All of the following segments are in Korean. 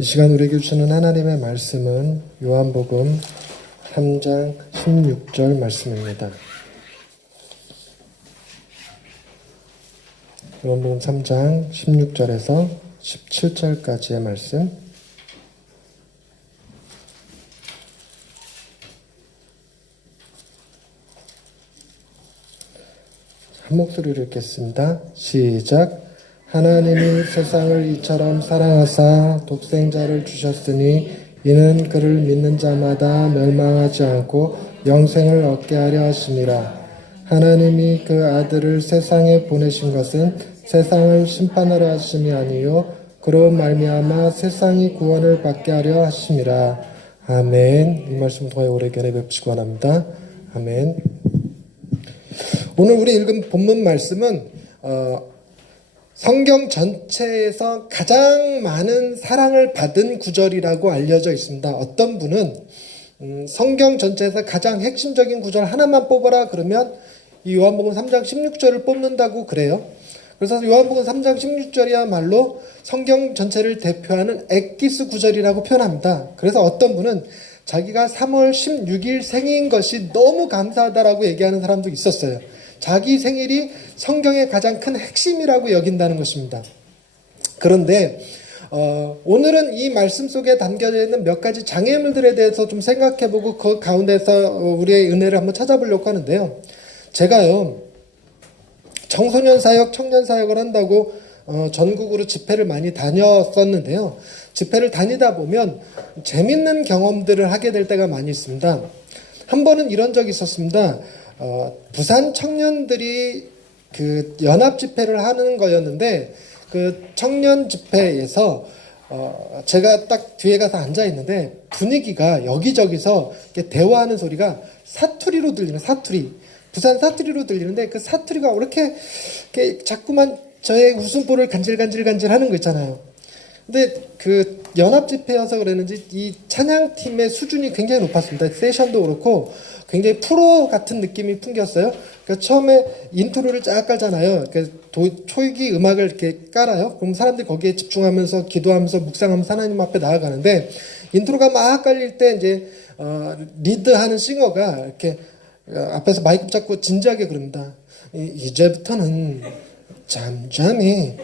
이 시간 우리에게 주시는 하나님의 말씀은 요한복음 3장 16절 말씀입니다. 요한복음 3장 16절에서 17절까지의 말씀. 한 목소리로 읽겠습니다. 시작. 하나님이 세상을 이처럼 사랑하사 독생자를 주셨으니 이는 그를 믿는 자마다 멸망하지 않고 영생을 얻게 하려 하심이라. 하나님이 그 아들을 세상에 보내신 것은 세상을 심판하려 하심이 아니요 그로 말미암아 세상이 구원을 받게 하려 하심이라. 아멘. 이 말씀 통하여 오래 견해 뵙시기 원합니다. 아멘. 오늘 우리 읽은 본문 말씀은 성경 전체에서 가장 많은 사랑을 받은 구절이라고 알려져 있습니다. 어떤 분은 성경 전체에서 가장 핵심적인 구절 하나만 뽑아라 그러면 이 요한복음 3장 16절을 뽑는다고 그래요. 그래서 요한복음 3장 16절이야말로 성경 전체를 대표하는 엑기스 구절이라고 표현합니다. 그래서 어떤 분은 자기가 3월 16일 생인 것이 너무 감사하다라고 얘기하는 사람도 있었어요. 자기 생일이 성경의 가장 큰 핵심이라고 여긴다는 것입니다. 그런데 오늘은 이 말씀 속에 담겨져 있는 몇 가지 장애물들에 대해서 좀 생각해보고 그 가운데서 우리의 은혜를 한번 찾아보려고 하는데요. 제가요 청소년 사역, 청년 사역을 한다고 전국으로 집회를 많이 다녔었는데요. 집회를 다니다 보면 재밌는 경험들을 하게 될 때가 많이 있습니다. 한 번은 이런 적이 있었습니다. 부산 청년들이 그 연합 집회를 하는 거였는데 그 청년 집회에서 제가 딱 뒤에 가서 앉아 있는데 분위기가 여기저기서 이렇게 대화하는 소리가 사투리로 들리는 사투리, 부산 사투리로 들리는데 그 사투리가 이렇게 자꾸만 저의 웃음보를 간질간질 하는 거 있잖아요. 근데 그 연합 집회여서 그랬는지 이 찬양팀의 수준이 굉장히 높았습니다. 세션도 그렇고 굉장히 프로 같은 느낌이 풍겼어요. 그러니까 처음에 인트로를 쫙 깔잖아요. 그러니까 초기 음악을 이렇게 깔아요. 그럼 사람들이 거기에 집중하면서 기도하면서 묵상하면서 하나님 앞에 나아가는데 인트로가 막 깔릴 때 이제 리드하는 싱어가 이렇게 앞에서 마이크 잡고 진지하게 그럽니다. 이제부터는 잠잠히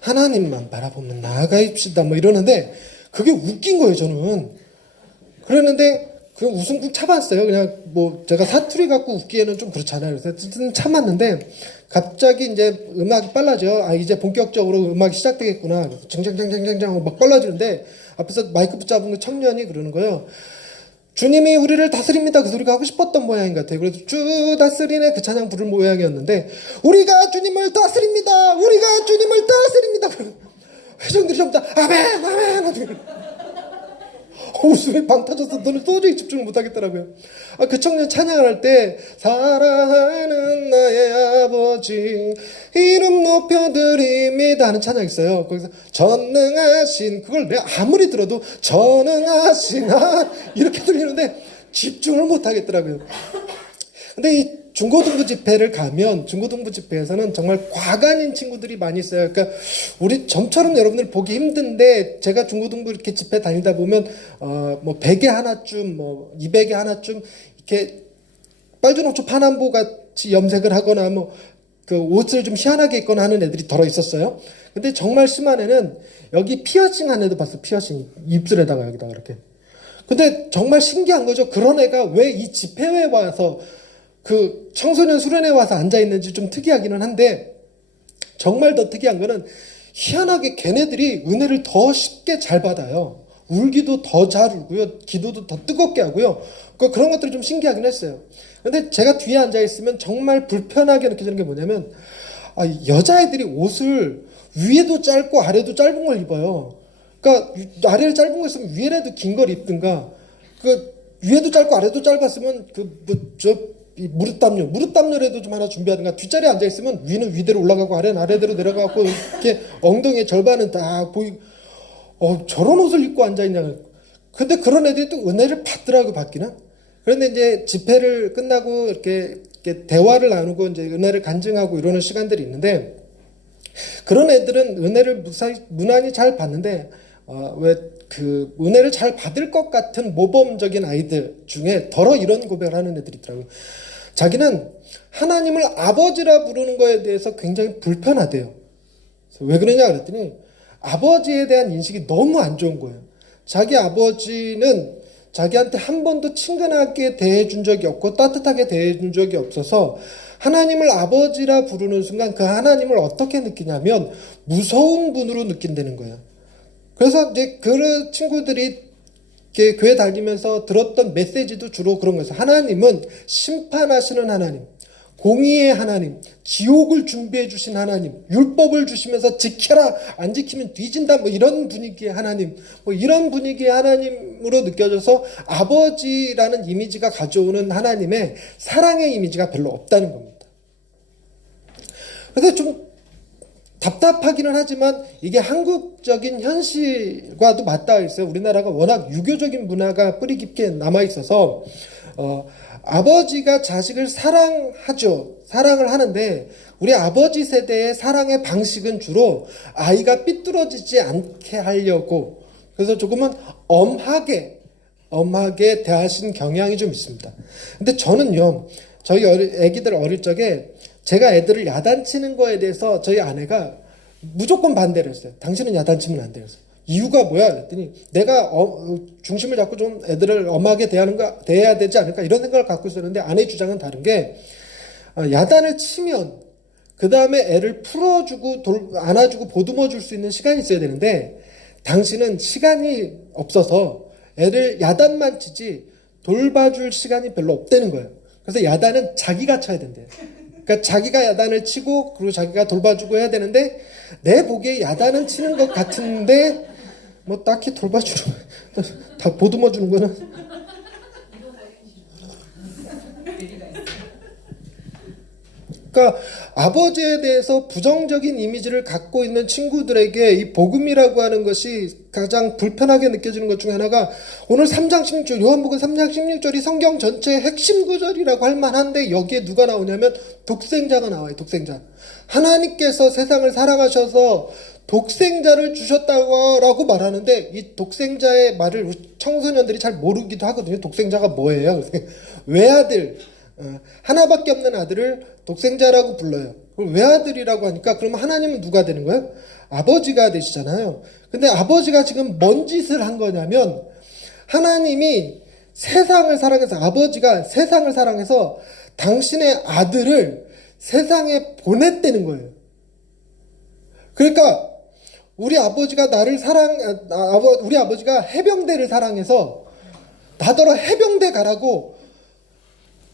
하나님만 바라보면 나아가입시다 뭐 이러는데 그게 웃긴 거예요. 저는 그랬는데 그 웃음 꾹 참았어요. 그냥 뭐 제가 사투리 갖고 웃기에는 좀 그렇잖아요. 그래서 참았는데 갑자기 이제 음악이 빨라져요. 아 이제 본격적으로 음악이 시작되겠구나. 쟁쟁쟁쟁쟁쟁 막 빨라지는데 앞에서 마이크 붙잡은 그 청년이 그러는 거예요. 주님이 우리를 다스립니다. 그 소리가 하고 싶었던 모양인 것 같아요. 그래서 주 다스리네 그 찬양 부를 모양이었는데 우리가 주님을 다스립니다. 우리가 주님을 다스립니다. 회장들이 전부 다 아멘 아멘. 웃음이 방 터져서 너는 도저히 집중을 못하겠더라고요. 그 청년 찬양을 할 때 사랑하는 나의 아버지 이름 높여드립니다 하는 찬양이 있어요. 거기서 전능하신 그걸 내가 아무리 들어도 전능하신 이렇게 들리는데 집중을 못하겠더라고요. 근데 이 중고등부 집회를 가면 중고등부 집회에서는 정말 과간인 친구들이 많이 있어요. 그러니까 우리 점처럼 여러분들 보기 힘든데 제가 중고등부 이렇게 집회 다니다 보면 뭐 100에 하나쯤 뭐 200에 하나쯤 이렇게 빨주노초 파남보 같이 염색을 하거나 뭐 그 옷을 좀 희한하게 입거나 하는 애들이 덜어 있었어요. 근데 정말 심한 애는 여기 피어싱 한 애도 봤어요. 피어싱 입술에다가 여기다가 이렇게. 근데 정말 신기한 거죠. 그런 애가 왜 이 집회에 와서 그 청소년 수련회에 와서 앉아있는지 좀 특이하기는 한데 정말 더 특이한 거는 희한하게 걔네들이 은혜를 더 쉽게 잘 받아요. 울기도 더 잘 울고요. 기도도 더 뜨겁게 하고요. 그런 것들이 좀 신기하긴 했어요. 근데 제가 뒤에 앉아있으면 정말 불편하게 느껴지는 게 뭐냐면 여자애들이 옷을 위에도 짧고 아래도 짧은 걸 입어요. 그러니까 아래를 짧은 거 있으면 위에라도 긴 걸 입든가 위에도 짧고 아래도 짧았으면 무릎 담요라도 좀 하나 준비하든가 뒷자리에 앉아있으면 위는 위대로 올라가고 아래는 아래대로 내려가고 이렇게 엉덩이의 절반은 다 보이고 저런 옷을 입고 앉아있냐. 근데 그런 애들이 또 은혜를 받더라고요. 받기는. 그런데 이제 집회를 끝나고 이렇게 대화를 나누고 이제 은혜를 간증하고 이러는 시간들이 있는데 그런 애들은 은혜를 무난히 잘 받는데 왜 그 은혜를 잘 받을 것 같은 모범적인 아이들 중에 더러 이런 고백을 하는 애들이 있더라고요. 자기는 하나님을 아버지라 부르는 거에 대해서 굉장히 불편하대요. 왜 그러냐 그랬더니 아버지에 대한 인식이 너무 안 좋은 거예요. 자기 아버지는 자기한테 한 번도 친근하게 대해준 적이 없고 따뜻하게 대해준 적이 없어서 하나님을 아버지라 부르는 순간 그 하나님을 어떻게 느끼냐면 무서운 분으로 느낀다는 거예요. 그래서 이제 그 친구들이 교회 다니면서 들었던 메시지도 주로 그런 거예요. 하나님은 심판하시는 하나님, 공의의 하나님, 지옥을 준비해 주신 하나님, 율법을 주시면서 지켜라, 안 지키면 뒤진다, 뭐 이런 분위기의 하나님, 뭐 이런 분위기의 하나님으로 느껴져서 아버지라는 이미지가 가져오는 하나님의 사랑의 이미지가 별로 없다는 겁니다. 그래서 좀 답답하기는 하지만 이게 한국적인 현실과도 맞닿아 있어요. 우리나라가 워낙 유교적인 문화가 뿌리 깊게 남아 있어서 아버지가 자식을 사랑하죠. 사랑을 하는데 우리 아버지 세대의 사랑의 방식은 주로 아이가 삐뚤어지지 않게 하려고 그래서 조금은 엄하게 대하신 경향이 좀 있습니다. 근데 저는요. 저희 애기들 어릴 적에 제가 애들을 야단치는 거에 대해서 저희 아내가 무조건 반대를 했어요. 당신은 야단치면 안 돼요. 이유가 뭐야? 그랬더니 내가 중심을 잡고 좀 애들을 엄하게 대해야 되지 않을까 이런 생각을 갖고 있었는데 아내의 주장은 다른 게 야단을 치면 그 다음에 애를 풀어주고 안아주고 보듬어 줄 수 있는 시간이 있어야 되는데 당신은 시간이 없어서 애를 야단만 치지 돌봐줄 시간이 별로 없다는 거예요. 그래서 야단은 자기가 쳐야 된대요. 그러니까 자기가 야단을 치고 그리고 자기가 돌봐주고 해야 되는데 내 보기에 야단은 치는 것 같은데 뭐 딱히 돌봐주는 다 보듬어 주는 거는 그러니까 아버지에 대해서 부정적인 이미지를 갖고 있는 친구들에게 이 복음이라고 하는 것이 가장 불편하게 느껴지는 것 중에 하나가 오늘 3장 16절 요한복음 3장 16절이 성경 전체의 핵심 구절이라고 할 만한데 여기에 누가 나오냐면 독생자가 나와요. 독생자. 하나님께서 세상을 사랑하셔서 독생자를 주셨다고 말하는데 이 독생자의 말을 청소년들이 잘 모르기도 하거든요. 독생자가 뭐예요? 외아들 하나밖에 없는 아들을 독생자라고 불러요. 외아들이라고 하니까 그러면 하나님은 누가 되는 거예요? 아버지가 되시잖아요. 근데 아버지가 지금 뭔 짓을 한 거냐면 하나님이 세상을 사랑해서 아버지가 세상을 사랑해서 당신의 아들을 세상에 보냈다는 거예요. 그러니까 우리 아버지가 우리 아버지가 해병대를 사랑해서 나더러 해병대 가라고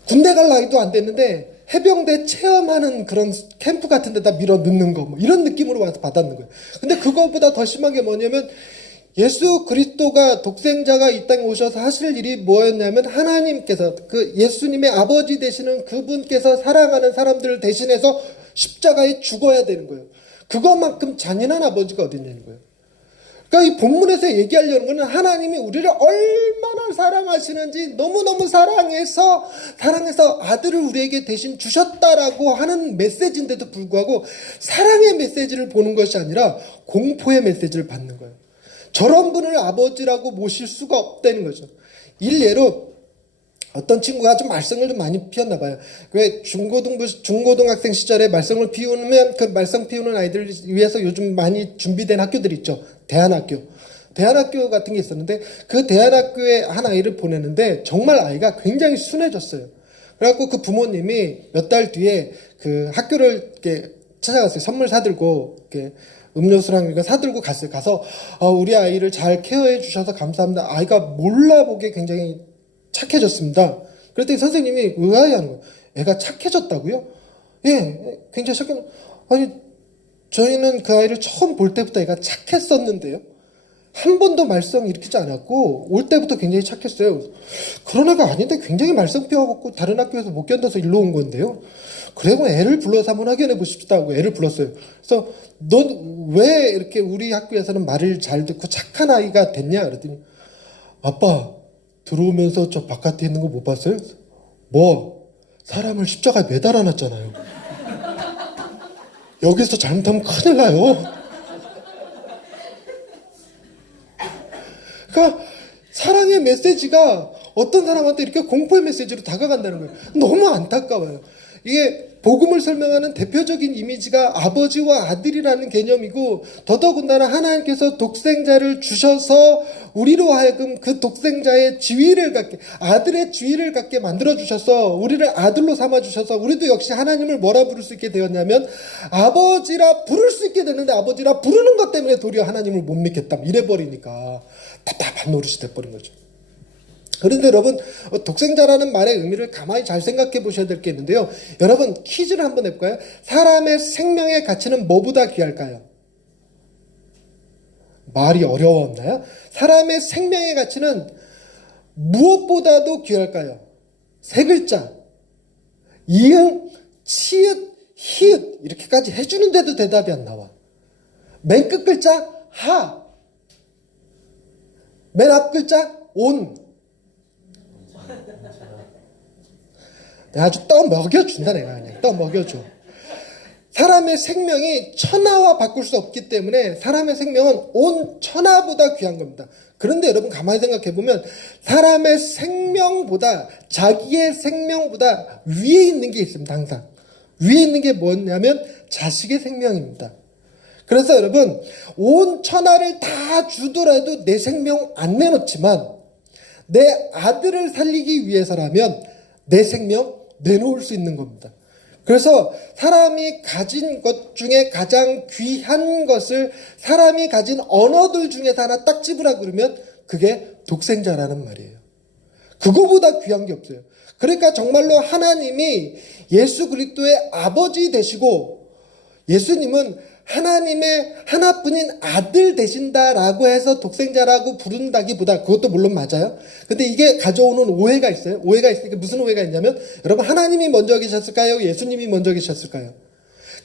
군대 갈 나이도 안 됐는데 해병대 체험하는 그런 캠프 같은 데다 밀어 넣는 거 뭐 이런 느낌으로 와서 받았는 거예요. 근데 그거보다 더 심한 게 뭐냐면 예수 그리스도가 독생자가 이 땅에 오셔서 하실 일이 뭐였냐면 하나님께서 그 예수님의 아버지 되시는 그분께서 사랑하는 사람들을 대신해서 십자가에 죽어야 되는 거예요. 그것만큼 잔인한 아버지가 어디 있냐는 거예요. 그러니까 이 본문에서 얘기하려는 거는 하나님이 우리를 얼마나 사랑하시는지 너무너무 사랑해서 아들을 우리에게 대신 주셨다라고 하는 메시지인데도 불구하고 사랑의 메시지를 보는 것이 아니라 공포의 메시지를 받는 거예요. 저런 분을 아버지라고 모실 수가 없다는 거죠. 일례로 어떤 친구가 좀 말썽을 좀 많이 피웠나 봐요. 왜 중고등학생 시절에 말썽을 피우면 그 말썽 피우는 아이들을 위해서 요즘 많이 준비된 학교들이 있죠. 대안학교 같은 게 있었는데 그 대안학교에 한 아이를 보냈는데 정말 아이가 굉장히 순해졌어요. 그래갖고 그 부모님이 몇 달 뒤에 그 학교를 이렇게 찾아갔어요. 선물 사들고 이렇게 음료수랑 이거 사들고 갔어요. 가서 우리 아이를 잘 케어해 주셔서 감사합니다. 아이가 몰라보게 굉장히 착해졌습니다. 그랬더니 선생님이 의아해하는 거예요. 애가 착해졌다고요? 예, 굉장히 착해. 아니 저희는 그 아이를 처음 볼 때부터 애가 착했었는데요. 한 번도 말썽 일으키지 않았고 올 때부터 굉장히 착했어요. 그런 애가 아닌데 굉장히 말썽 피워갖고 다른 학교에서 못 견뎌서 일로 온 건데요. 그리고 애를 불러서 한번 확인해 보십시다 하고 애를 불렀어요. 그래서 넌 왜 이렇게 우리 학교에서는 말을 잘 듣고 착한 아이가 됐냐? 그랬더니 아빠 들어오면서 저 바깥에 있는 거 못 봤어요? 뭐? 사람을 십자가에 매달아 놨잖아요. 여기서 잘못하면 큰일 나요. 메시지가 어떤 사람한테 이렇게 공포의 메시지로 다가간다는 거예요. 너무 안타까워요. 이게 복음을 설명하는 대표적인 이미지가 아버지와 아들이라는 개념이고, 더더군다나 하나님께서 독생자를 주셔서 우리로 하여금 그 독생자의 지위를 갖게, 아들의 지위를 갖게 만들어 주셔서 우리를 아들로 삼아 주셔서 우리도 역시 하나님을 뭐라 부를 수 있게 되었냐면 아버지라 부를 수 있게 되는데, 아버지라 부르는 것 때문에 도리어 하나님을 못 믿겠다 이래버리니까 답답한 노릇이 돼버린 거죠. 그런데 여러분, 독생자라는 말의 의미를 가만히 잘 생각해 보셔야 될 게 있는데요. 여러분, 퀴즈를 한번 해볼까요? 사람의 생명의 가치는 뭐보다 귀할까요? 말이 어려웠나요? 사람의 생명의 가치는 무엇보다도 귀할까요? 세 글자. 이응, 치읓, 히읗 이렇게까지 해주는데도 대답이 안 나와. 맨 끝 글자 하, 맨 앞 글자 온. 내가 아주 떠먹여준다. 내가 그냥 떠먹여줘. 사람의 생명이 천하와 바꿀 수 없기 때문에 사람의 생명은 온 천하보다 귀한 겁니다. 그런데 여러분 가만히 생각해보면 사람의 생명보다, 자기의 생명보다 위에 있는 게 있습니다. 항상 위에 있는 게 뭐냐면 자식의 생명입니다. 그래서 여러분, 온 천하를 다 주더라도 내 생명 안 내놓지만 내 아들을 살리기 위해서라면 내 생명 내놓을 수 있는 겁니다. 그래서 사람이 가진 것 중에 가장 귀한 것을 사람이 가진 언어들 중에서 하나 딱 집으라 그러면 그게 독생자라는 말이에요. 그거보다 귀한 게 없어요. 그러니까 정말로 하나님이 예수 그리스도의 아버지 되시고, 예수님은 하나님의 하나뿐인 아들 되신다라고 해서 독생자라고 부른다기보다, 그것도 물론 맞아요. 근데 이게 가져오는 오해가 있어요. 오해가 있으니까 무슨 오해가 있냐면, 여러분, 하나님이 먼저 계셨을까요? 예수님이 먼저 계셨을까요?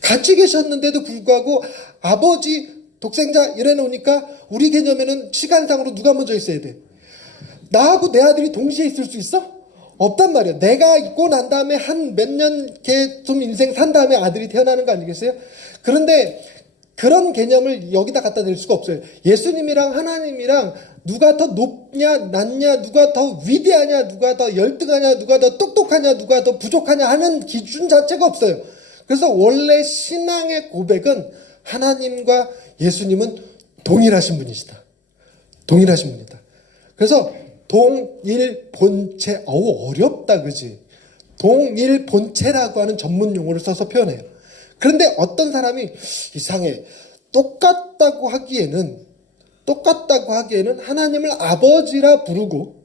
같이 계셨는데도 불구하고 아버지, 독생자 이래 놓으니까 우리 개념에는 시간상으로 누가 먼저 있어야 돼? 나하고 내 아들이 동시에 있을 수 있어? 없단 말이에요. 내가 있고 난 다음에 한 몇 년 좀 인생 산 다음에 아들이 태어나는 거 아니겠어요? 그런데 그런 개념을 여기다 갖다 댈 수가 없어요. 예수님이랑 하나님이랑 누가 더 높냐 낮냐, 누가 더 위대하냐, 누가 더 열등하냐, 누가 더 똑똑하냐, 누가 더 부족하냐 하는 기준 자체가 없어요. 그래서 원래 신앙의 고백은 하나님과 예수님은 동일하신 분이시다. 동일하신 분이다. 그래서 동일본체, 어렵다 그지? 동일본체라고 하는 전문 용어를 써서 표현해요. 그런데 어떤 사람이 이상해, 똑같다고 하기에는 하나님을 아버지라 부르고,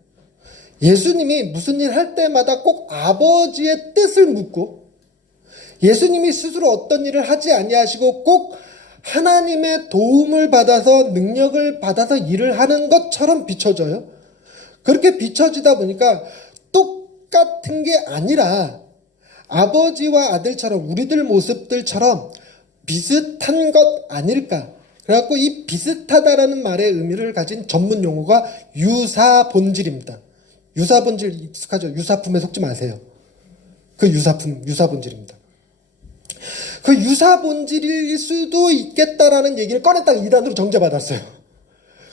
예수님이 무슨 일 할 때마다 꼭 아버지의 뜻을 묻고, 예수님이 스스로 어떤 일을 하지 아니하시고 꼭 하나님의 도움을 받아서, 능력을 받아서 일을 하는 것처럼 비춰져요. 그렇게 비춰지다 보니까 똑같은 게 아니라 아버지와 아들처럼, 우리들 모습들처럼 비슷한 것 아닐까. 그래갖고 이 비슷하다라는 말의 의미를 가진 전문 용어가 유사본질입니다. 유사본질 익숙하죠? 유사품에 속지 마세요. 그 유사본질입니다. 그 유사본질일 수도 있겠다라는 얘기를 꺼냈다가 이단으로 정죄받았어요.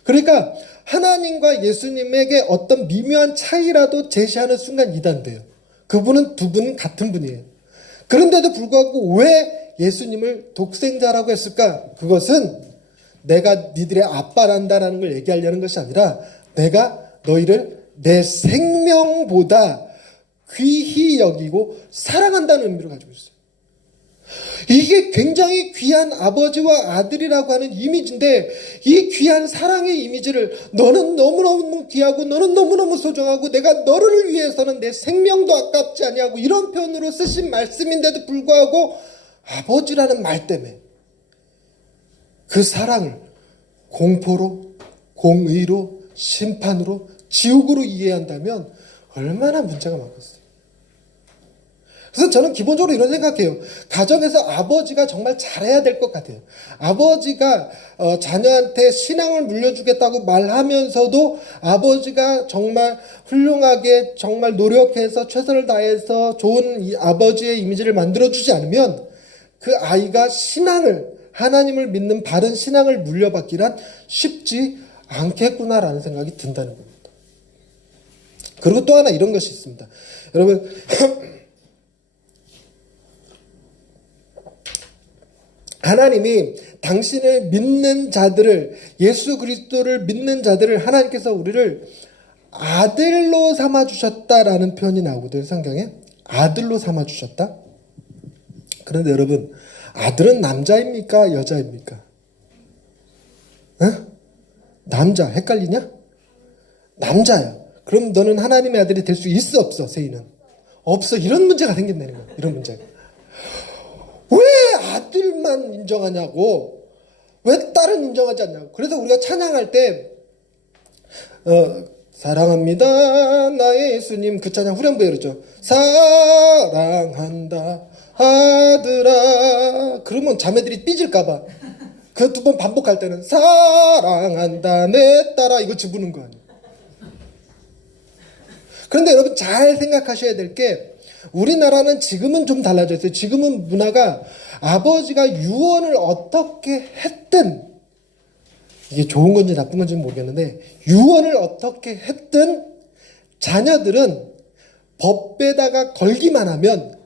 그러니까 하나님과 예수님에게 어떤 미묘한 차이라도 제시하는 순간 이단돼요. 그분은 두 분은 같은 분이에요. 그런데도 불구하고 왜 예수님을 독생자라고 했을까? 그것은 내가 니들의 아빠란다라는 걸 얘기하려는 것이 아니라, 내가 너희를 내 생명보다 귀히 여기고 사랑한다는 의미를 가지고 있어요. 이게 굉장히 귀한 아버지와 아들이라고 하는 이미지인데, 이 귀한 사랑의 이미지를 너는 너무너무 귀하고 너는 너무너무 소중하고 내가 너를 위해서는 내 생명도 아깝지 아니하고 이런 표현으로 쓰신 말씀인데도 불구하고 아버지라는 말 때문에 그 사랑을 공포로, 공의로, 심판으로, 지옥으로 이해한다면 얼마나 문제가 많겠어요. 그래서 저는 기본적으로 이런 생각해요. 가정에서 아버지가 정말 잘해야 될 것 같아요. 아버지가 자녀한테 신앙을 물려주겠다고 말하면서도 아버지가 정말 훌륭하게 정말 노력해서 최선을 다해서 좋은 이 아버지의 이미지를 만들어주지 않으면 그 아이가 신앙을, 하나님을 믿는 바른 신앙을 물려받기란 쉽지 않겠구나라는 생각이 든다는 겁니다. 그리고 또 하나 이런 것이 있습니다. 여러분, 하나님이 당신을 믿는 자들을, 예수 그리스도를 믿는 자들을 하나님께서 우리를 아들로 삼아주셨다라는 표현이 나오거든요. 성경에. 아들로 삼아주셨다. 그런데 여러분, 아들은 남자입니까? 여자입니까? 남자. 헷갈리냐? 남자야. 그럼 너는 하나님의 아들이 될 수 있어, 없어? 세인은 없어. 이런 문제가 생긴다는 거야. 이런 문제가. 왜 아들만 인정하냐고, 왜 딸은 인정하지 않냐고. 그래서 우리가 찬양할 때 사랑합니다 나의 예수님, 그 찬양 후렴부에 그러죠. 사랑한다 아들아. 그러면 자매들이 삐질까봐 그 두 번 반복할 때는 사랑한다 내 딸아 이거 집으는 거 아니에요. 그런데 여러분 잘 생각하셔야 될 게, 우리나라는 지금은 좀 달라졌어요. 지금은 문화가 아버지가 유언을 어떻게 했든, 이게 좋은 건지 나쁜 건지 모르겠는데, 유언을 어떻게 했든 자녀들은 법에다가 걸기만 하면,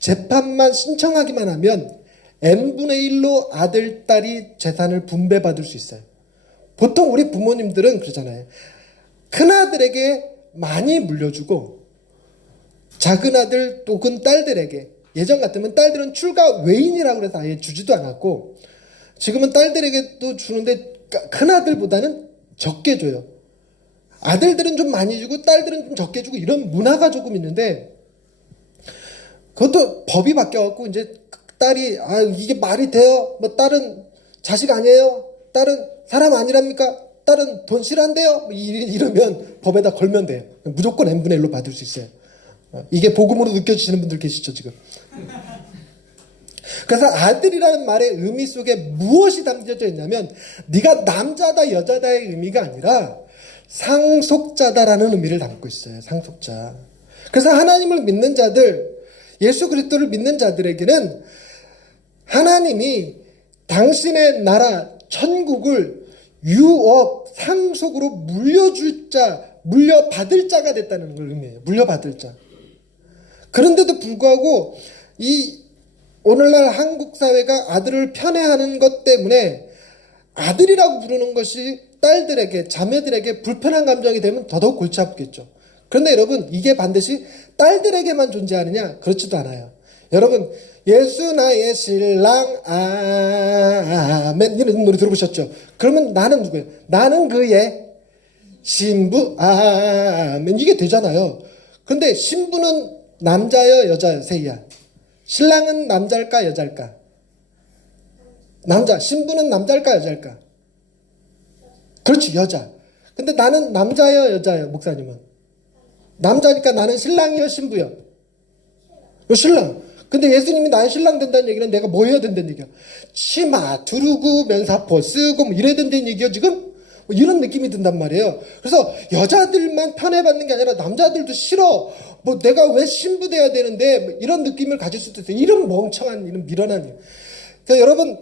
재판만 신청하기만 하면 n분의 1로 아들, 딸이 재산을 분배받을 수 있어요. 보통 우리 부모님들은 그러잖아요. 큰아들에게 많이 물려주고 작은 아들 혹은 딸들에게, 예전 같으면 딸들은 출가 외인이라고 해서 아예 주지도 않았고, 지금은 딸들에게도 주는데 큰아들보다는 적게 줘요. 아들들은 좀 많이 주고 딸들은 좀 적게 주고, 이런 문화가 조금 있는데, 그것도 법이 바뀌어갖고 이제 딸이 이게 말이 돼요? 뭐 딸은 자식 아니에요? 딸은 사람 아니랍니까? 딸은 돈 싫어한대요? 뭐 이러면 법에다 걸면 돼요. 무조건 n분의 1로 받을 수 있어요. 이게 복음으로 느껴지시는 분들 계시죠 지금? 그래서 아들이라는 말의 의미 속에 무엇이 담겨져 있냐면, 네가 남자다 여자다의 의미가 아니라 상속자다라는 의미를 담고 있어요. 상속자. 그래서 하나님을 믿는 자들, 예수 그리스도를 믿는 자들에게는 하나님이 당신의 나라 천국을 유업 상속으로 물려줄 자, 물려받을 자가 됐다는 걸 의미해요. 물려받을 자. 그런데도 불구하고 이 오늘날 한국 사회가 아들을 편애하는 것 때문에 아들이라고 부르는 것이 딸들에게, 자매들에게 불편한 감정이 되면 더더욱 골치 아프겠죠. 그런데 여러분, 이게 반드시 딸들에게만 존재하느냐? 그렇지도 않아요. 여러분, 예수 나의 신랑 아멘 이런 노래 들어보셨죠? 그러면 나는 누구예요? 나는 그의 신부 아멘 이게 되잖아요. 근데 신부는 남자요 여자요? 세이야. 신랑은 남자일까 여자일까? 남자. 신부는 남자일까 여자일까? 그렇지, 여자. 근데 나는 남자요 여자요? 목사님은 남자니까 나는 신랑이요 신부요? 신랑. 근데 예수님이 나의 신랑 된다는 얘기는 내가 뭐 해야 된다는 얘기야? 치마 두르고 면사포 쓰고 뭐 이래야 된다는 얘기야 지금? 뭐 이런 느낌이 든단 말이에요. 그래서 여자들만 편애받는 게 아니라 남자들도 싫어. 뭐 내가 왜 신부 돼야 되는데, 뭐 이런 느낌을 가질 수도 있어요. 이런 멍청한, 이런 미련한 일. 그러니까 여러분,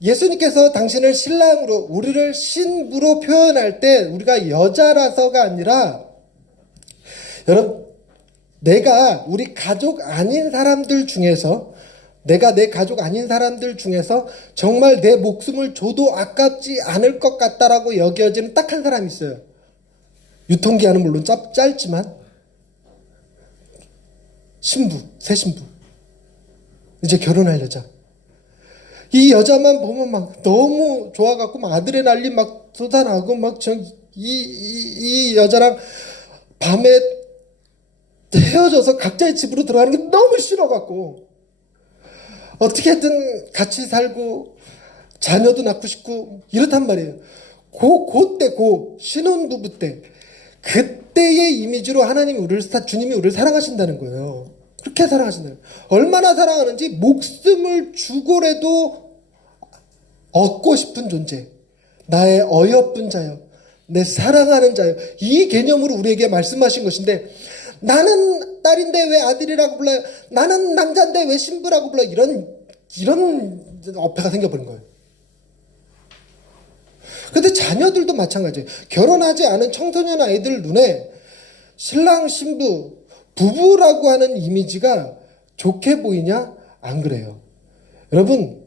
예수님께서 당신을 신랑으로, 우리를 신부로 표현할 때 우리가 여자라서가 아니라, 여러분, 내가 우리 가족 아닌 사람들 중에서, 내가 내 가족 아닌 사람들 중에서 정말 내 목숨을 줘도 아깝지 않을 것 같다라고 여겨지는 딱 한 사람이 있어요. 유통기한은 물론 짧지만 신부, 새 신부, 이제 결혼할 여자. 이 여자만 보면 막 너무 좋아갖고 막 아들의 난리 막 쏟아나고 막 이 여자랑 밤에 헤어져서 각자의 집으로 들어가는 게 너무 싫어갖고 어떻게든 같이 살고 자녀도 낳고 싶고 이렇단 말이에요. 그때 신혼부부 때, 그때의 이미지로 주님이 우리를 사랑하신다는 거예요. 그렇게 사랑하신다는 거예요. 얼마나 사랑하는지 목숨을 주고라도 얻고 싶은 존재, 나의 어여쁜 자여, 내 사랑하는 자여, 이 개념으로 우리에게 말씀하신 것인데, 나는 딸인데 왜 아들이라고 불러요? 나는 남자인데 왜 신부라고 불러요? 이런 어폐가 생겨버린 거예요. 근데 자녀들도 마찬가지예요. 결혼하지 않은 청소년 아이들 눈에 신랑 신부 부부라고 하는 이미지가 좋게 보이냐? 안 그래요. 여러분,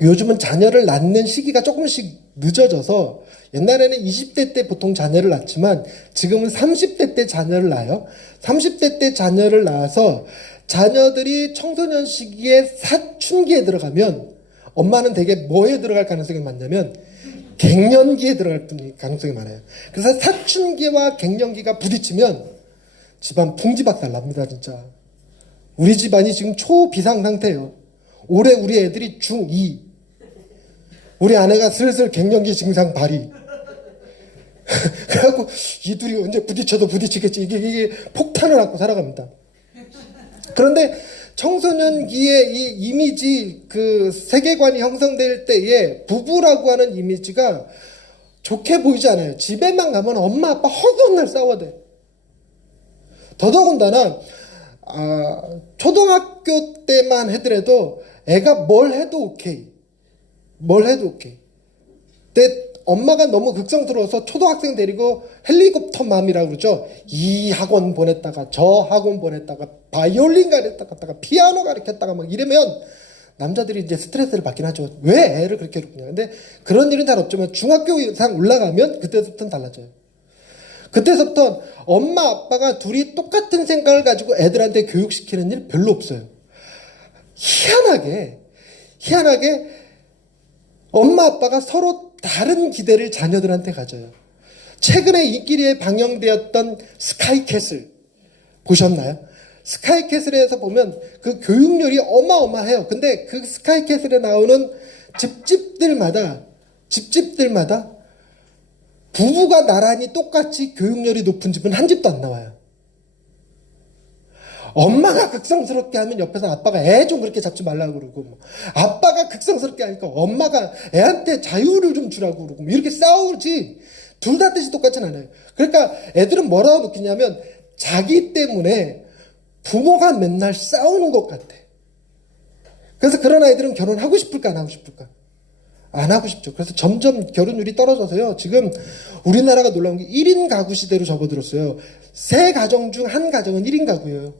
요즘은 자녀를 낳는 시기가 조금씩 늦어져서 옛날에는 20대 때 보통 자녀를 낳지만 지금은 30대 때 자녀를 낳아요. 30대 때 자녀를 낳아서 자녀들이 청소년 시기에 사춘기에 들어가면 엄마는 되게 뭐에 들어갈 가능성이 많냐면 갱년기에 들어갈 가능성이 많아요. 그래서 사춘기와 갱년기가 부딪히면 집안 풍지박살 납니다, 진짜. 우리 집안이 지금 초비상 상태예요. 올해 우리 애들이 중2. 우리 아내가 슬슬 갱년기 증상 발휘. 그래갖고 이 둘이 언제 부딪혀도 부딪히겠지. 이게 폭탄을 안고 살아갑니다. 그런데 청소년기의 이 이미지, 그 세계관이 형성될 때에 부부라고 하는 이미지가 좋게 보이지 않아요. 집에만 가면 엄마 아빠 허구날 싸워대. 더더군다나 초등학교 때만 하더라도 애가 뭘 해도 오케이. 뭘 해도 오케이. 근데 엄마가 너무 극성스러워서 초등학생 데리고 헬리콥터 맘이라고 그러죠. 이 학원 보냈다가 저 학원 보냈다가 바이올린 가르쳤다가 피아노 가르쳤다가 막 이러면 남자들이 이제 스트레스를 받긴 하죠. 왜 애를 그렇게 괴롭히냐. 근데 그런 일은 잘 없지만 중학교 이상 올라가면 그때부터는 달라져요. 그때부터 엄마 아빠가 둘이 똑같은 생각을 가지고 애들한테 교육시키는 일 별로 없어요. 희한하게 엄마 아빠가 서로 다른 기대를 자녀들한테 가져요. 최근에 이끼리에 방영되었던 스카이캐슬 보셨나요? 스카이캐슬에서 보면 그 교육열이 어마어마해요. 근데 그 스카이캐슬에 나오는 집집들마다 부부가 나란히 똑같이 교육열이 높은 집은 한 집도 안 나와요. 엄마가 극성스럽게 하면 옆에서 아빠가 애 좀 그렇게 잡지 말라고 그러고, 뭐. 아빠가 극성스럽게 하니까 엄마가 애한테 자유를 좀 주라고 그러고, 뭐 이렇게 싸우지. 둘 다 뜻이 똑같진 않아요. 그러니까 애들은 뭐라고 느끼냐면 자기 때문에 부모가 맨날 싸우는 것 같아. 그래서 그런 아이들은 결혼하고 싶을까 안 하고 싶을까? 안 하고 싶죠. 그래서 점점 결혼율이 떨어져서요. 지금 우리나라가 놀라운 게 1인 가구 시대로 접어들었어요. 세 가정 중 한 가정은 1인 가구예요.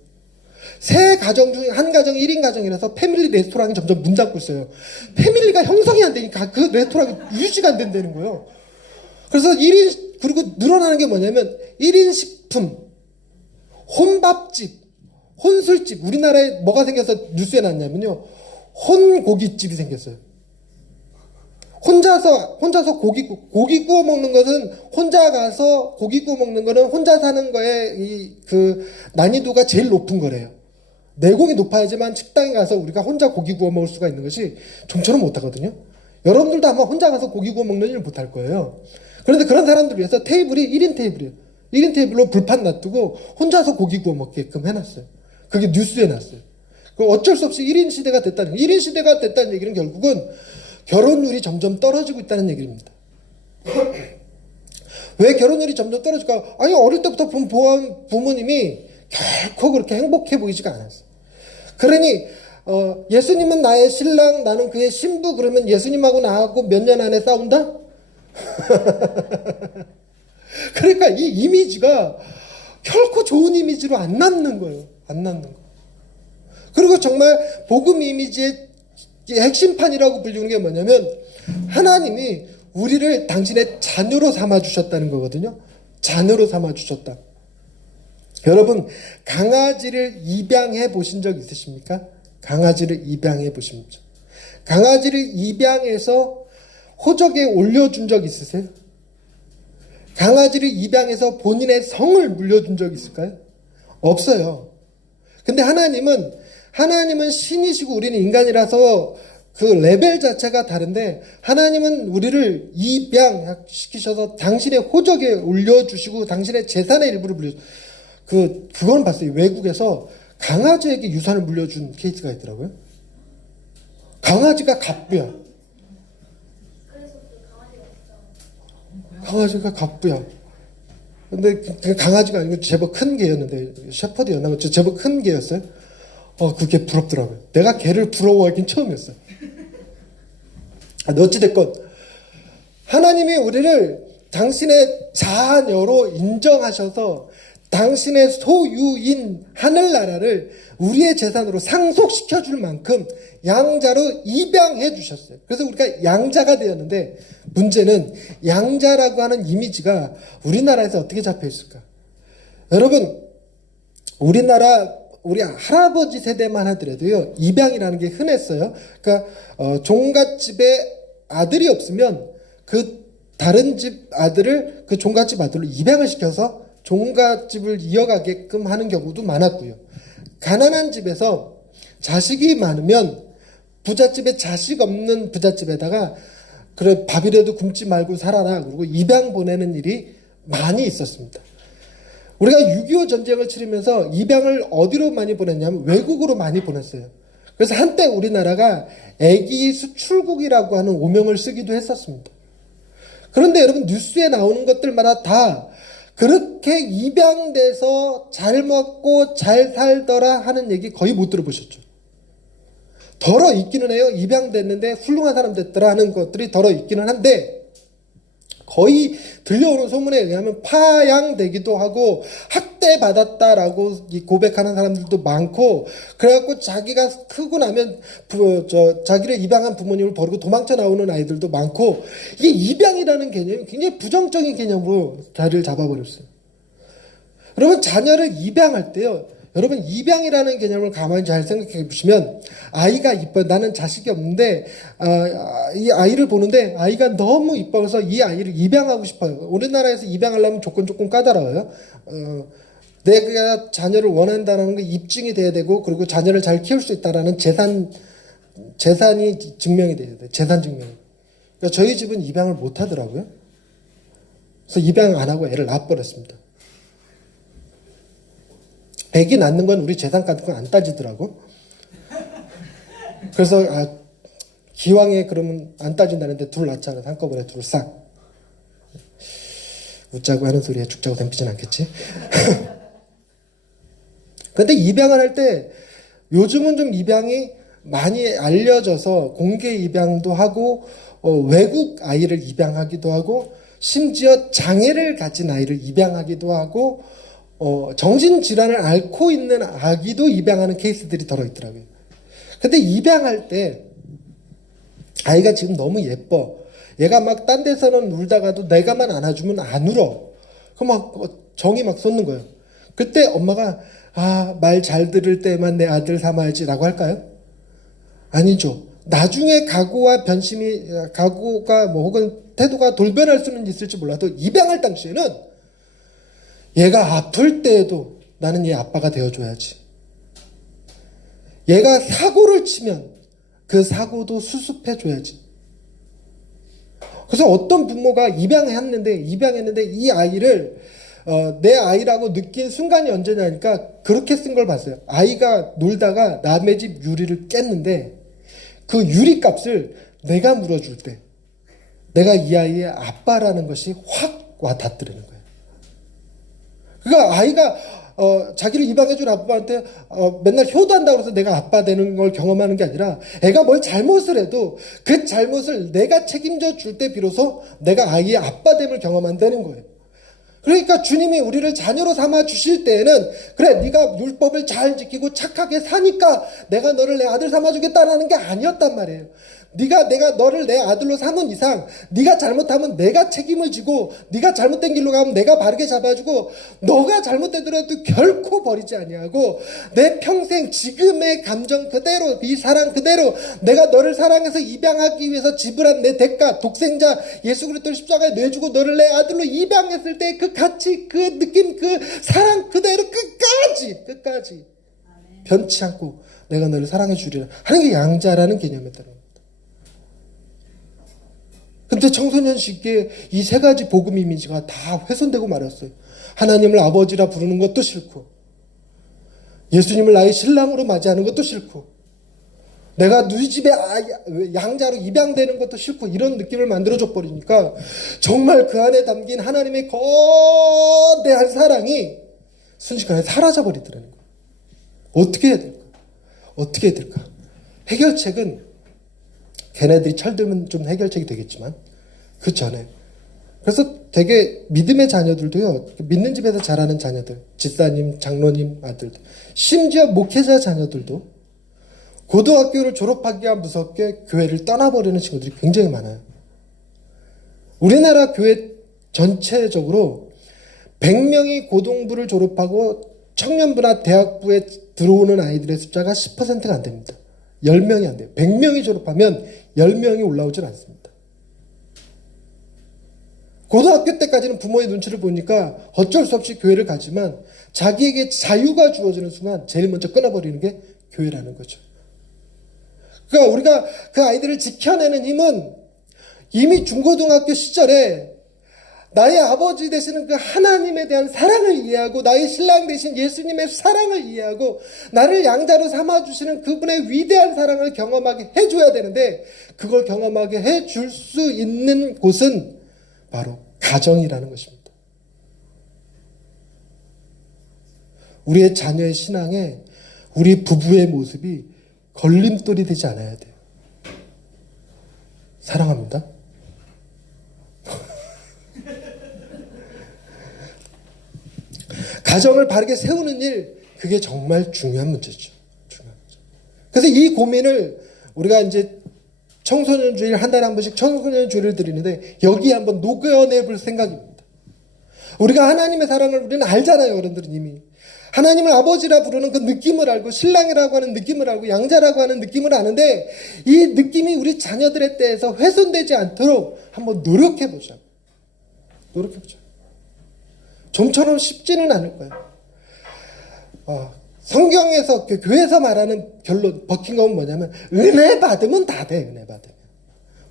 세 가정 중 한 가정이 1인 가정이라서 패밀리 레스토랑이 점점 문 닫고 있어요. 패밀리가 형성이 안 되니까 그 레스토랑이 유지가 안 된다는 거예요. 그래서 1인, 그리고 늘어나는 게 뭐냐면 1인 식품, 혼밥집, 혼술집. 우리나라에 뭐가 생겨서 뉴스에 났냐면요. 혼고깃집이 생겼어요. 혼자서 고기 구워 먹는 것은, 혼자 가서 고기 구워 먹는 거는 혼자 사는 거에 그 난이도가 제일 높은 거래요. 내공이 높아야지만 식당에 가서 우리가 혼자 고기 구워 먹을 수가 있는 것이 좀처럼 못 하거든요. 여러분들도 아마 혼자 가서 고기 구워 먹는 일을 못 할 거예요. 그런데 그런 사람들을 위해서 테이블이 1인 테이블이에요. 1인 테이블로 불판 놔두고 혼자서 고기 구워 먹게끔 해놨어요. 그게 뉴스에 났어요. 어쩔 수 없이 1인 시대가 됐다는, 1인 시대가 됐다는 얘기는 결국은 결혼율이 점점 떨어지고 있다는 얘기입니다. 왜 결혼율이 점점 떨어질까? 아니, 어릴 때부터 본 부모님이 결코 그렇게 행복해 보이지가 않았어요. 그러니 예수님은 나의 신랑, 나는 그의 신부, 그러면 예수님하고 나하고 몇 년 안에 싸운다? 그러니까 이 이미지가 결코 좋은 이미지로 안 남는 거예요. 안 남는 거. 그리고 정말 복음 이미지의 핵심판이라고 불리는 게 뭐냐면 하나님이 우리를 당신의 자녀로 삼아주셨다는 거거든요. 자녀로 삼아주셨다. 여러분, 강아지를 입양해 보신 적 있으십니까? 강아지를 입양해 보신 적. 강아지를 입양해서 호적에 올려준 적 있으세요? 강아지를 입양해서 본인의 성을 물려준 적 있을까요? 없어요. 근데 하나님은 신이시고 우리는 인간이라서 그 레벨 자체가 다른데, 하나님은 우리를 입양시키셔서 당신의 호적에 올려주시고 당신의 재산의 일부를 물려주시고, 그건 봤어요. 외국에서 강아지에게 유산을 물려준 케이스가 있더라고요. 강아지가 갑부야. 강아지가 갑부야. 근데 그 강아지가 아니고 제법 큰 개였는데, 셰퍼드였나? 제법 큰 개였어요. 그게 부럽더라고요. 내가 개를 부러워하긴 처음이었어요. 어찌됐건 하나님이 우리를 당신의 자녀로 인정하셔서 당신의 소유인 하늘나라를 우리의 재산으로 상속시켜 줄 만큼 양자로 입양해 주셨어요. 그래서 우리가 양자가 되었는데, 문제는 양자라고 하는 이미지가 우리나라에서 어떻게 잡혀 있을까? 여러분, 우리나라 우리 할아버지 세대만 하더라도요, 입양이라는 게 흔했어요. 그러니까 종갓집에 아들이 없으면 그 다른 집 아들을 그 종갓집 아들로 입양을 시켜서 종갓집을 이어가게끔 하는 경우도 많았고요. 가난한 집에서 자식이 많으면 부잣집에 자식 없는 부잣집에다가 그래 밥이라도 굶지 말고 살아라, 그리고 입양 보내는 일이 많이 있었습니다. 우리가 6.25 전쟁을 치르면서 입양을 어디로 많이 보냈냐면 외국으로 많이 보냈어요. 그래서 한때 우리나라가 애기 수출국이라고 하는 오명을 쓰기도 했었습니다. 그런데 여러분, 뉴스에 나오는 것들마다 다 그렇게 입양돼서 잘 먹고 잘 살더라 하는 얘기 거의 못 들어보셨죠. 덜어 있기는 해요. 입양됐는데 훌륭한 사람 됐더라 하는 것들이 덜어 있기는 한데, 거의 들려오는 소문에 의하면 파양되기도 하고 학대받았다라고 고백하는 사람들도 많고, 그래갖고 자기가 크고 나면 자기를 입양한 부모님을 버리고 도망쳐 나오는 아이들도 많고, 이게 입양이라는 개념이 굉장히 부정적인 개념으로 자리를 잡아버렸어요. 여러분, 자녀를 입양할 때요, 여러분, 입양이라는 개념을 가만히 잘 생각해 보시면, 아이가 이뻐요. 나는 자식이 없는데 이 아이를 보는데 아이가 너무 이뻐서 이 아이를 입양하고 싶어요. 우리나라에서 입양하려면 조건 조금 까다로워요. 내가 자녀를 원한다는 게 입증이 돼야 되고, 그리고 자녀를 잘 키울 수 있다라는 재산이 증명이 돼야 돼요. 재산 증명. 그러니까 저희 집은 입양을 못 하더라고요. 그래서 입양 안 하고 애를 낳아버렸습니다. 애기 낳는 건 우리 재산 같은 건 안 따지더라고. 그래서 기왕에 그러면 안 따진다는데 둘 낳자. 한꺼번에 둘 싹. 웃자고 하는 소리에 죽자고 덤비진 않겠지? 근데 입양을 할 때 요즘은 좀 입양이 많이 알려져서 공개 입양도 하고 외국 아이를 입양하기도 하고, 심지어 장애를 가진 아이를 입양하기도 하고, 정신질환을 앓고 있는 아기도 입양하는 케이스들이 들어있더라고요. 근데 입양할 때 아이가 지금 너무 예뻐. 얘가 막 딴 데서는 울다가도 내가만 안아주면 안 울어. 그럼 막 정이 막 솟는 거예요. 그때 엄마가 말 잘 들을 때만 내 아들 삼아야지 라고 할까요? 아니죠. 나중에 각오가 뭐 혹은 태도가 돌변할 수는 있을지 몰라도, 입양할 당시에는 얘가 아플 때에도 나는 얘 아빠가 되어줘야지. 얘가 사고를 치면 그 사고도 수습해줘야지. 그래서 어떤 부모가 입양했는데 이 아이를 내 아이라고 느낀 순간이 언제냐니까 그렇게 쓴 걸 봤어요. 아이가 놀다가 남의 집 유리를 깼는데 그 유리값을 내가 물어줄 때 내가 이 아이의 아빠라는 것이 확 와닿더라는 거예요. 그러니까 아이가 자기를 입양해준 아빠한테 맨날 효도한다고 해서 내가 아빠 되는 걸 경험하는 게 아니라, 애가 뭘 잘못을 해도 그 잘못을 내가 책임져 줄 때 비로소 내가 아이의 아빠 됨을 경험한다는 거예요. 그러니까 주님이 우리를 자녀로 삼아 주실 때에는, 그래 네가 율법을 잘 지키고 착하게 사니까 내가 너를 내 아들 삼아 주겠다라는 게 아니었단 말이에요. 내가 너를 내 아들로 삼은 이상 네가 잘못하면 내가 책임을 지고, 네가 잘못된 길로 가면 내가 바르게 잡아주고, 너가 잘못되더라도 결코 버리지 아니하고 내 평생 지금의 감정 그대로, 이 사랑 그대로 내가 너를 사랑해서 입양하기 위해서 지불한 내 대가, 독생자 예수 그리스도를 십자가에 내주고 너를 내 아들로 입양했을 때 그 가치, 그 느낌, 그 사랑 그대로 끝까지 변치 않고 내가 너를 사랑해 주리라 하는 게 양자라는 개념이었다는 겁니다. 근데 청소년 시기에 이 세 가지 복음 이미지가 다 훼손되고 말았어요. 하나님을 아버지라 부르는 것도 싫고, 예수님을 나의 신랑으로 맞이하는 것도 싫고, 내가 누이 집에 양자로 입양되는 것도 싫고, 이런 느낌을 만들어줘 버리니까 정말 그 안에 담긴 하나님의 거대한 사랑이 순식간에 사라져 버리더라는 거예요. 어떻게 해야 될까? 어떻게 해야 될까? 해결책은 걔네들이 철들면 좀 해결책이 되겠지만, 그 전에 그래서 되게 믿음의 자녀들도요, 믿는 집에서 자라는 자녀들, 집사님, 장로님 아들들, 심지어 목회자 자녀들도 고등학교를 졸업하기가 무섭게 교회를 떠나버리는 친구들이 굉장히 많아요. 우리나라 교회 전체적으로 100명이 고등부를 졸업하고 청년부나 대학부에 들어오는 아이들의 숫자가 10%가 안 됩니다. 10명이 안 돼요. 100명이 졸업하면 10명이 올라오질 않습니다. 고등학교 때까지는 부모의 눈치를 보니까 어쩔 수 없이 교회를 가지만 자기에게 자유가 주어지는 순간 제일 먼저 끊어버리는 게 교회라는 거죠. 그러니까 우리가 그 아이들을 지켜내는 힘은 이미 중고등학교 시절에 나의 아버지 되시는 그 하나님에 대한 사랑을 이해하고 나의 신랑 되신 예수님의 사랑을 이해하고 나를 양자로 삼아주시는 그분의 위대한 사랑을 경험하게 해줘야 되는데 그걸 경험하게 해줄 수 있는 곳은 바로 가정이라는 것입니다. 우리의 자녀의 신앙에 우리 부부의 모습이 걸림돌이 되지 않아야 돼요. 사랑합니다. 가정을 바르게 세우는 일, 그게 정말 중요한 문제죠. 그래서 이 고민을 우리가 이제 청소년 주일 한 달에 한 번씩 청소년 주일을 드리는데 여기에 한번 녹여내 볼 생각입니다. 우리가 하나님의 사랑을 우리는 알잖아요. 어른들은 이미. 하나님을 아버지라 부르는 그 느낌을 알고 신랑이라고 하는 느낌을 알고 양자라고 하는 느낌을 아는데 이 느낌이 우리 자녀들의 때에서 훼손되지 않도록 한번 노력해보자. 노력해보자. 좀처럼 쉽지는 않을 거예요. 성경에서 교회에서 말하는 결론 버킹엄은 뭐냐면 은혜 받으면 다 돼. 은혜 받으면.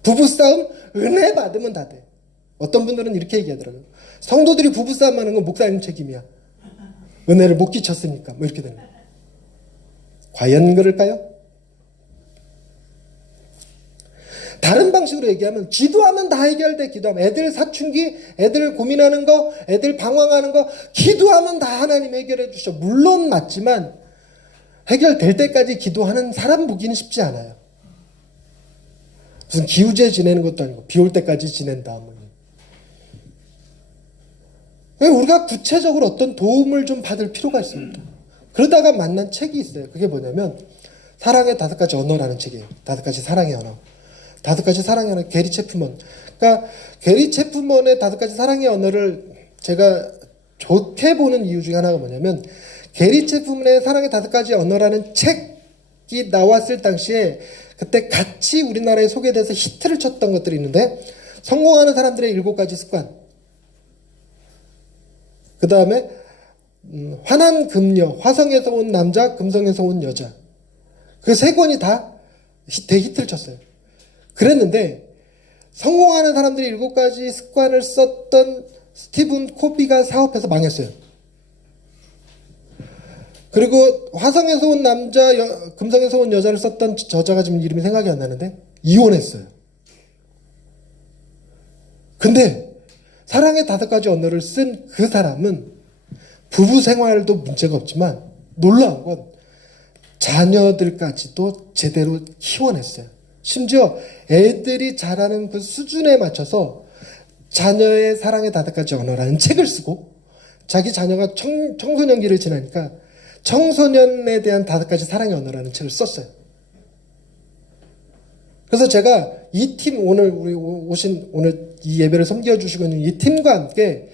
부부싸움 은혜 받으면 다 돼. 어떤 분들은 이렇게 얘기하더라고요. 성도들이 부부싸움 하는 건 목사님 책임이야. 은혜를 못 끼쳤으니까 뭐 이렇게 되는 거예요. 과연 그럴까요? 다른 방식으로 얘기하면 기도하면 다 해결돼. 기도하면 애들 사춘기, 애들 고민하는 거, 애들 방황하는 거 기도하면 다 하나님 해결해 주셔. 물론 맞지만 해결될 때까지 기도하는 사람 보기는 쉽지 않아요. 무슨 기우제 지내는 것도 아니고 비 올 때까지 지낸다. 우리가 구체적으로 어떤 도움을 좀 받을 필요가 있습니다. 그러다가 만난 책이 있어요. 그게 뭐냐면 사랑의 5가지 언어라는 책이에요. 5가지 사랑의 언어. 5가지 사랑의 언어, 게리 체프먼. 그러니까 게리 체프먼의 5가지 사랑의 언어를 제가 좋게 보는 이유 중에 하나가 뭐냐면 게리 체프먼의 사랑의 5가지 언어라는 책이 나왔을 당시에 그때 같이 우리나라에 소개돼서 히트를 쳤던 것들이 있는데 성공하는 사람들의 7가지 습관, 그 다음에 화난 금녀, 화성에서 온 남자, 금성에서 온 여자. 그 3권이 다 대히트를 쳤어요. 그랬는데 성공하는 사람들이 7가지 습관을 썼던 스티븐 코비가 사업해서 망했어요. 그리고 화성에서 온 남자, 금성에서 온 여자를 썼던 저자가 지금 이름이 생각이 안 나는데 이혼했어요. 근데 사랑의 5가지 언어를 쓴 그 사람은 부부 생활도 문제가 없지만 놀라운 건 자녀들까지도 제대로 키워냈어요. 심지어 애들이 자라는 그 수준에 맞춰서 자녀의 사랑의 5가지 언어라는 책을 쓰고 자기 자녀가 청소년기를 지나니까 청소년에 대한 5가지 사랑의 언어라는 책을 썼어요. 그래서 제가 이 팀, 오늘 우리 오늘 이 예배를 섬겨주시고 있는 이 팀과 함께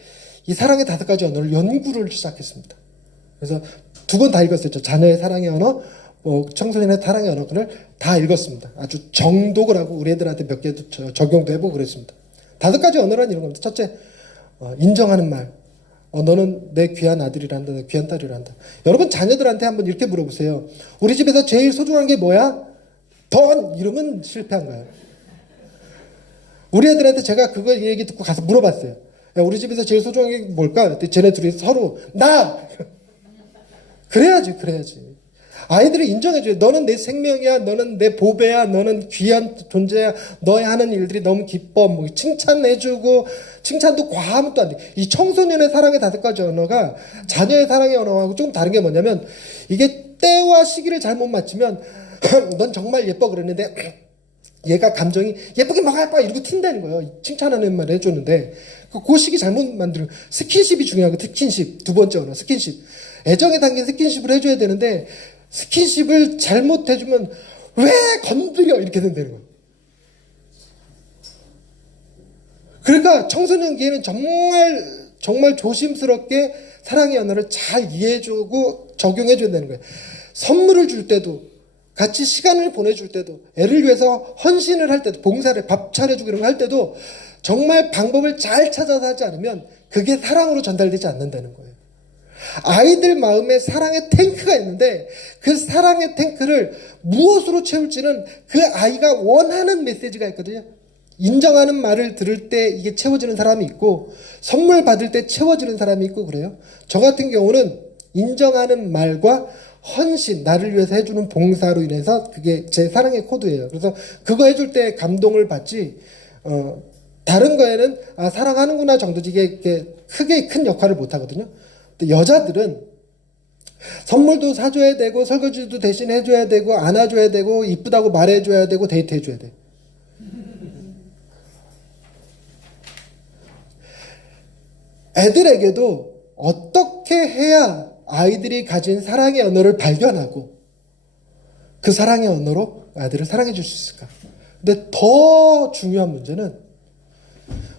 이 사랑의 5가지 언어를 연구를 시작했습니다. 그래서 2권 다 읽었어요. 자녀의 사랑의 언어, 청소년의 사랑의 언어를 다 읽었습니다. 아주 정독을 하고 우리 애들한테 몇 개도 적용도 해보고 그랬습니다. 5가지 언어란 이런 겁니다. 첫째, 인정하는 말. 너는 내 귀한 아들이란다, 내 귀한 딸이란다. 여러분 자녀들한테 한번 이렇게 물어보세요. 우리 집에서 제일 소중한 게 뭐야? 돈! 이러면 실패한 거예요. 우리 애들한테 제가 그거 얘기 듣고 가서 물어봤어요. 야, 우리 집에서 제일 소중한 게 뭘까? 그때 쟤네 둘이 서로 나! 그래야지. 아이들을 인정해줘요. 너는 내 생명이야. 너는 내 보배야. 너는 귀한 존재야. 너의 하는 일들이 너무 기뻐. 칭찬해주고 칭찬도 과하면 또 안 돼. 이 청소년의 사랑의 5가지 언어가 자녀의 사랑의 언어하고 조금 다른 게 뭐냐면 이게 때와 시기를 잘못 맞추면 넌 정말 예뻐 그랬는데 얘가 감정이 예쁘게 먹어 예뻐 이러고 튄다는 거예요. 칭찬하는 말을 해줬는데 그 시기 잘못 만들고 스킨십이 중요하고 스킨십 두 번째 언어 스킨십 애정에 담긴 스킨십을 해줘야 되는데 스킨십을 잘못해주면 왜 건드려 이렇게 된다는 거예요. 그러니까 청소년기에는 정말 조심스럽게 사랑의 언어를 잘 이해해주고 적용해줘야 되는 거예요. 선물을 줄 때도 같이 시간을 보내줄 때도 애를 위해서 헌신을 할 때도 봉사를 밥 차려주고 이런 거 할 때도 정말 방법을 잘 찾아서 하지 않으면 그게 사랑으로 전달되지 않는다는 거예요. 아이들 마음에 사랑의 탱크가 있는데 그 사랑의 탱크를 무엇으로 채울지는 그 아이가 원하는 메시지가 있거든요. 인정하는 말을 들을 때 이게 채워지는 사람이 있고 선물 받을 때 채워지는 사람이 있고 그래요. 저 같은 경우는 인정하는 말과 헌신, 나를 위해서 해주는 봉사로 인해서 그게 제 사랑의 코드예요. 그래서 그거 해줄 때 감동을 받지 다른 거에는 사랑하는구나 정도지 이게 크게 큰 역할을 못 하거든요. 근데 여자들은 선물도 사줘야 되고 설거지도 대신 해줘야 되고 안아줘야 되고 이쁘다고 말해줘야 되고 데이트해줘야 돼. 애들에게도 어떻게 해야 아이들이 가진 사랑의 언어를 발견하고 그 사랑의 언어로 아이들을 사랑해 줄 수 있을까? 근데 더 중요한 문제는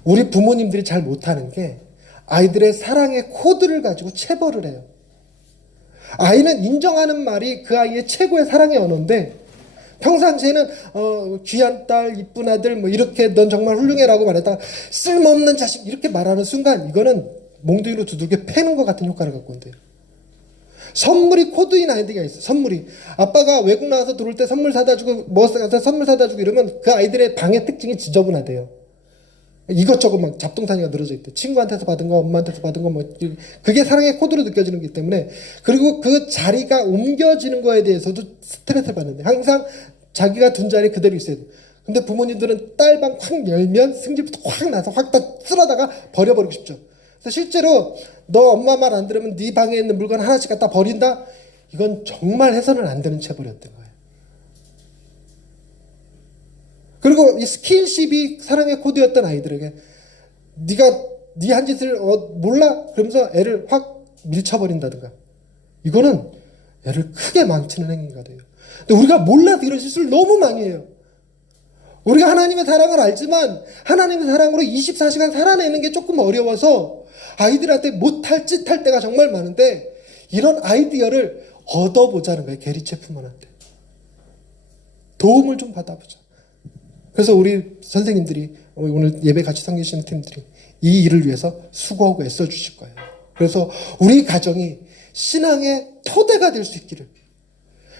우리 부모님들이 잘 못하는 게 아이들의 사랑의 코드를 가지고 체벌을 해요. 아이는 인정하는 말이 그 아이의 최고의 사랑의 언어인데 평상시에는 귀한 딸, 이쁜 아들 뭐 이렇게 넌 정말 훌륭해라고 말했다가 쓸모없는 자식 이렇게 말하는 순간 이거는 몽둥이로 두들겨 패는 것 같은 효과를 갖고 온대요. 선물이 코드인 아이들이 있어요. 선물이 아빠가 외국 나와서 들어올 때 선물 사다 주고 선물 사다 주고 이러면 그 아이들의 방의 특징이 지저분하대요. 이것저것 막 잡동사니가 늘어져 있대. 친구한테서 받은 거, 엄마한테서 받은 거, 뭐 그게 사랑의 코드로 느껴지는 거기 때문에 그리고 그 자리가 옮겨지는 거에 대해서도 스트레스를 받는데 항상 자기가 둔 자리 그대로 있어야 돼. 근데 부모님들은 딸방 확 열면 승질부터 확 나서 확 다 쓸어다가 버려버리고 싶죠. 그래서 실제로 너 엄마 말 안 들으면 네 방에 있는 물건 하나씩 갖다 버린다. 이건 정말 해서는 안 되는 체벌이었던 거예요. 그리고 이 스킨십이 사랑의 코드였던 아이들에게 네가 네 한 짓을 몰라? 그러면서 애를 확 밀쳐버린다든가 이거는 애를 크게 망치는 행위가 돼요. 근데 우리가 몰라서 이런 실수를 너무 많이 해요. 우리가 하나님의 사랑을 알지만 하나님의 사랑으로 24시간 살아내는 게 조금 어려워서 아이들한테 못할 짓 할 때가 정말 많은데 이런 아이디어를 얻어보자는 거예요. 게리 체프먼한테. 도움을 좀 받아보자. 그래서 우리 선생님들이 오늘 예배 같이 섬기시는 팀들이 이 일을 위해서 수고하고 애써주실 거예요. 그래서 우리 가정이 신앙의 토대가 될 수 있기를.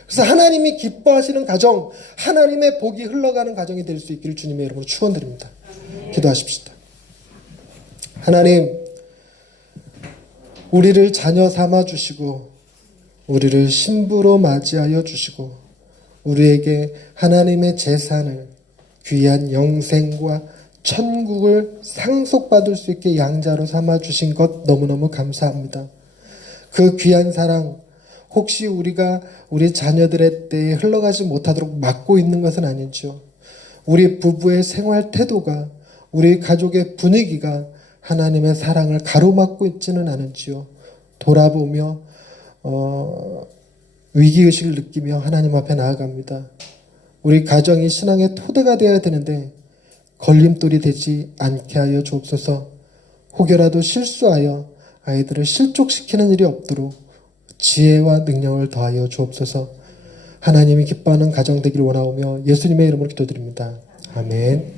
그래서 하나님이 기뻐하시는 가정, 하나님의 복이 흘러가는 가정이 될 수 있기를 주님의 이름으로 축원드립니다. 기도하십시다. 하나님, 우리를 자녀 삼아 주시고 우리를 신부로 맞이하여 주시고 우리에게 하나님의 재산을 귀한 영생과 천국을 상속받을 수 있게 양자로 삼아 주신 것 너무너무 감사합니다. 그 귀한 사랑 혹시 우리가 우리 자녀들의 때에 흘러가지 못하도록 막고 있는 것은 아닌지요. 우리 부부의 생활 태도가 우리 가족의 분위기가 하나님의 사랑을 가로막고 있지는 않은지요. 돌아보며 위기의식을 느끼며 하나님 앞에 나아갑니다. 우리 가정이 신앙의 토대가 되어야 되는데 걸림돌이 되지 않게 하여 주옵소서. 혹여라도 실수하여 아이들을 실족시키는 일이 없도록 지혜와 능력을 더하여 주옵소서. 하나님이 기뻐하는 가정 되기를 원하오며 예수님의 이름으로 기도드립니다. 아멘.